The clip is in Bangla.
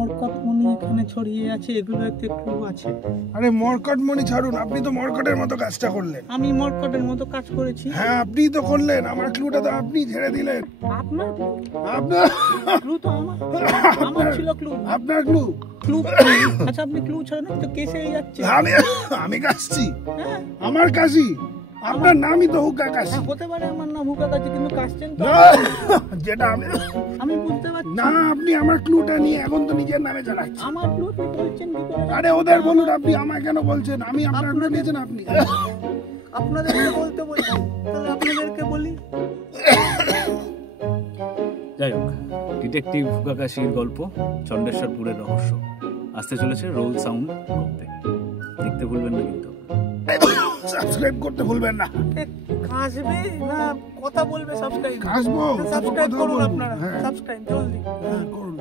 মরকটমণি এখানে ছড়িয়ে আছে, এগুলো একটু ক্লু আছে। আরে মরকটমণি ছাড়ুন, আপনি তো মরকটের মতো কাজটা করলেন। আমি মরকটের মতো কাজ করেছি? হ্যাঁ আপনিই তো করলেন, আমার ক্লুটা তো আপনি ছেড়ে দিলেন। আপনার আপনার ক্লু তো আমার ছিল ক্লু। আপনার ক্লু? ক্লু আচ্ছা, আপনি ক্লু ছাড়েন তো কেসে যাচ্ছে। আমি কাশছি, হ্যাঁ আমার কাশি। আপনার নামই তো হুকা কাশি। হতে পারে আমার নাম হুকা কাশি, কিন্তু কাশছেন তো যেটা আমি বুঝতে পারছি না। আপনি আমার ক্লুটা নিয়ে এখন তো নিজের নামে চালাচ্ছেন। আমার ক্লু আপনি বলছেন কি করে? আরে ওদের বলুন, আপনি আমায় কেন বলছেন? আমি আপনার ক্লু নিয়েছেন আপনি। আপনাদেরকে বলতে বলছি, তাহলে আপনাদেরকে বলি। যাই হোক, ডিটেকটিভ হুকাকাশির গল্প চন্ডেশ্বরপুরের রহস্য আসতে চলেছে রোল সাউন্ড করতে। দেখতে ভুলবেন না কিন্তু। সাবস্ক্রাইব করতে ভুলবেন না। কাশবে না কথা বলবে? সাবস্ক্রাইব কাশবো, সাবস্ক্রাইব কথা করুন বলবো। আপনারা, হ্যাঁ। সাবস্ক্রাইব জলদি হ্যাঁ করুন।